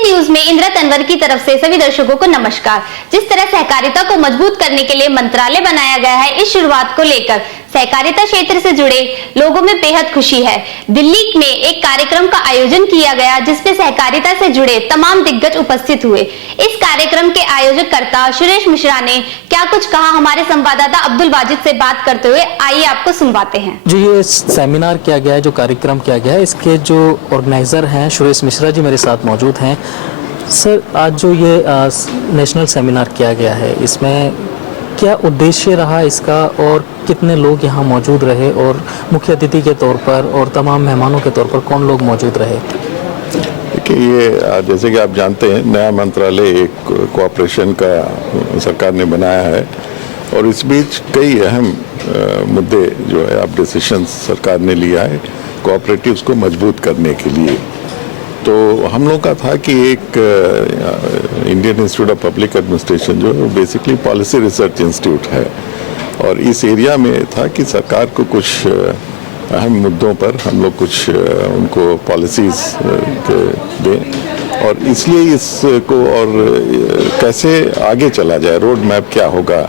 ABP news में इंद्रा तंवर की तरफ से सभी दर्शकों को नमस्कार। जिस तरह सहकारिता को मजबूत करने के लिए मंत्रालय बनाया गया है, इस शुरुआत को लेकर सहकारिता क्षेत्र से जुड़े लोगों में बेहद खुशी है। दिल्ली में एक कार्यक्रम का आयोजन किया गया जिसमें सहकारिता से जुड़े तमाम दिग्गज उपस्थित हुए। इस कार्यक्रम के आयोजककर्ता सुरेश मिश्रा ने क्या कुछ कहा, हमारे संवाददाता अब्दुल वाजिद से बात करते हुए आइए आपको सुनवाते हैं। जो ये सेमिनार किया गया है, जो कार्यक्रम किया गया है, इसके जो ऑर्गेनाइजर हैं सुरेश मिश्रा जी मेरे साथ मौजूद हैं। सर, आज जो ये नेशनल सेमिनार किया गया है, इसमें क्या उद्देश्य रहा इसका और कितने लोग यहाँ मौजूद रहे और मुख्य अतिथि के तौर पर और तमाम मेहमानों के तौर पर कौन लोग मौजूद रहे? देखिए, ये जैसे कि आप जानते हैं, नया मंत्रालय एक कोऑपरेशन का सरकार ने बनाया है और इस बीच कई अहम मुद्दे जो है अब डिसीजन सरकार ने लिया है कोऑपरेटिव्स को मजबूत करने के लिए। तो हम लोग का था कि एक Indian institute of public administration जो है वो बेसिकली पॉलिसी रिसर्च इंस्टीट्यूट है और इस एरिया में था कि सरकार को कुछ अहम मुद्दों पर हम लोग कुछ उनको पॉलिसीज दें और इसलिए इसको और कैसे आगे चला जाए, रोड मैप क्या होगा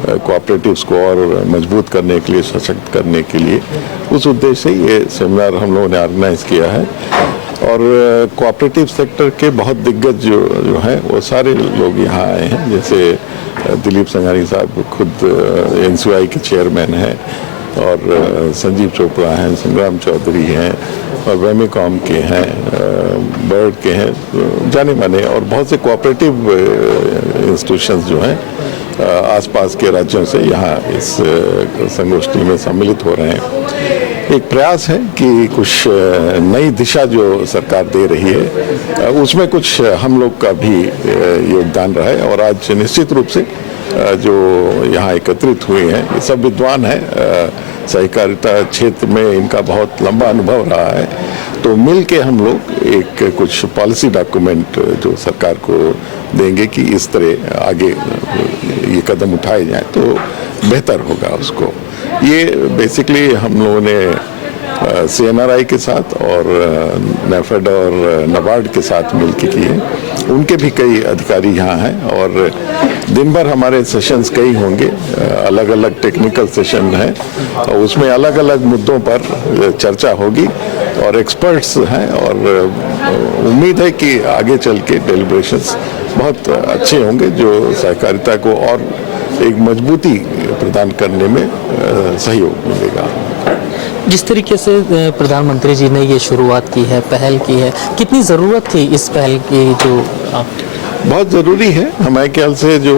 कोऑपरेटिव्स को और मजबूत करने के लिए, सशक्त करने के लिए, उस उद्देश्य से ये सेमिनार हम लोगों ने ऑर्गेनाइज किया है। और कोऑपरेटिव सेक्टर के बहुत दिग्गज जो हैं वो सारे लोग यहाँ आए हैं। जैसे दिलीप संघानी साहब खुद एनसीआई के चेयरमैन हैं और संजीव चोपड़ा हैं, संग्राम चौधरी हैं और वेमिकॉम के हैं, बर्ड के हैं, जाने माने और बहुत से कोऑपरेटिव इंस्टीट्यूशंस जो हैं आसपास के राज्यों से यहाँ इस संगोष्ठी में सम्मिलित हो रहे हैं। एक प्रयास है कि कुछ नई दिशा जो सरकार दे रही है उसमें कुछ हम लोग का भी योगदान रहा है और आज निश्चित रूप से जो यहाँ एकत्रित हुए हैं ये सब विद्वान हैं, सहकारिता क्षेत्र में इनका बहुत लंबा अनुभव रहा है। तो मिल के हम लोग एक कुछ पॉलिसी डॉक्यूमेंट जो सरकार को देंगे कि इस तरह आगे ये कदम उठाए जाएं तो बेहतर होगा उसको। ये बेसिकली हम लोगों ने CNRI के साथ और नेफेड और नाबार्ड के साथ मिलकर किए। उनके भी कई अधिकारी यहाँ हैं और दिन भर हमारे सेशंस कई होंगे, अलग अलग टेक्निकल सेशन हैं और उसमें अलग अलग मुद्दों पर चर्चा होगी और एक्सपर्ट्स हैं और उम्मीद है कि आगे चल के डेलिब्रेशंस बहुत अच्छे होंगे जो सहकारिता को और एक मजबूती प्रदान करने में सहयोग मिलेगा। जिस तरीके से प्रधानमंत्री जी ने ये शुरुआत की है, पहल की है, कितनी ज़रूरत थी इस पहल की? जो आप बहुत ज़रूरी है। हमारे ख्याल से जो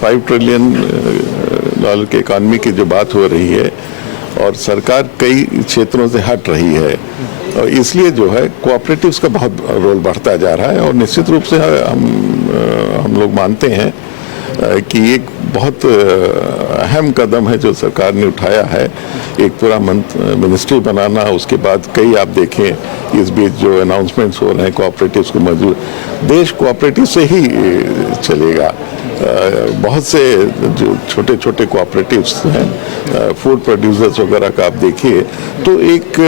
$5 ट्रिलियन की इकॉनमी की जो बात हो रही है और सरकार कई क्षेत्रों से हट रही है और इसलिए जो है कोऑपरेटिव्स का बहुत रोल बढ़ता जा रहा है और निश्चित रूप से हम लोग मानते हैं कि एक बहुत अहम कदम है जो सरकार ने उठाया है, एक पूरा मिनिस्ट्री बनाना। उसके बाद कई आप देखें इस बीच जो अनाउंसमेंट्स हो रहे हैं कोऑपरेटिव्स को मजबूत, देश कोऑपरेटिव से ही चलेगा। बहुत से जो छोटे छोटे कोऑपरेटिव्स हैं, फूड प्रोड्यूसर्स वगैरह का आप देखिए, तो एक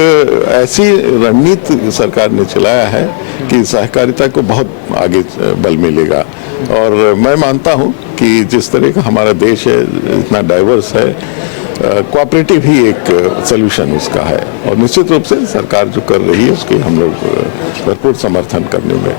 ऐसी रणनीति सरकार ने चलाया है कि सहकारिता को बहुत आगे बल मिलेगा। और मैं मानता हूं कि जिस तरह का हमारा देश है, इतना डाइवर्स है, कोऑपरेटिव ही एक सलूशन उसका है और निश्चित रूप से सरकार जो कर रही है उसके हम लोग भरपूर समर्थन करने में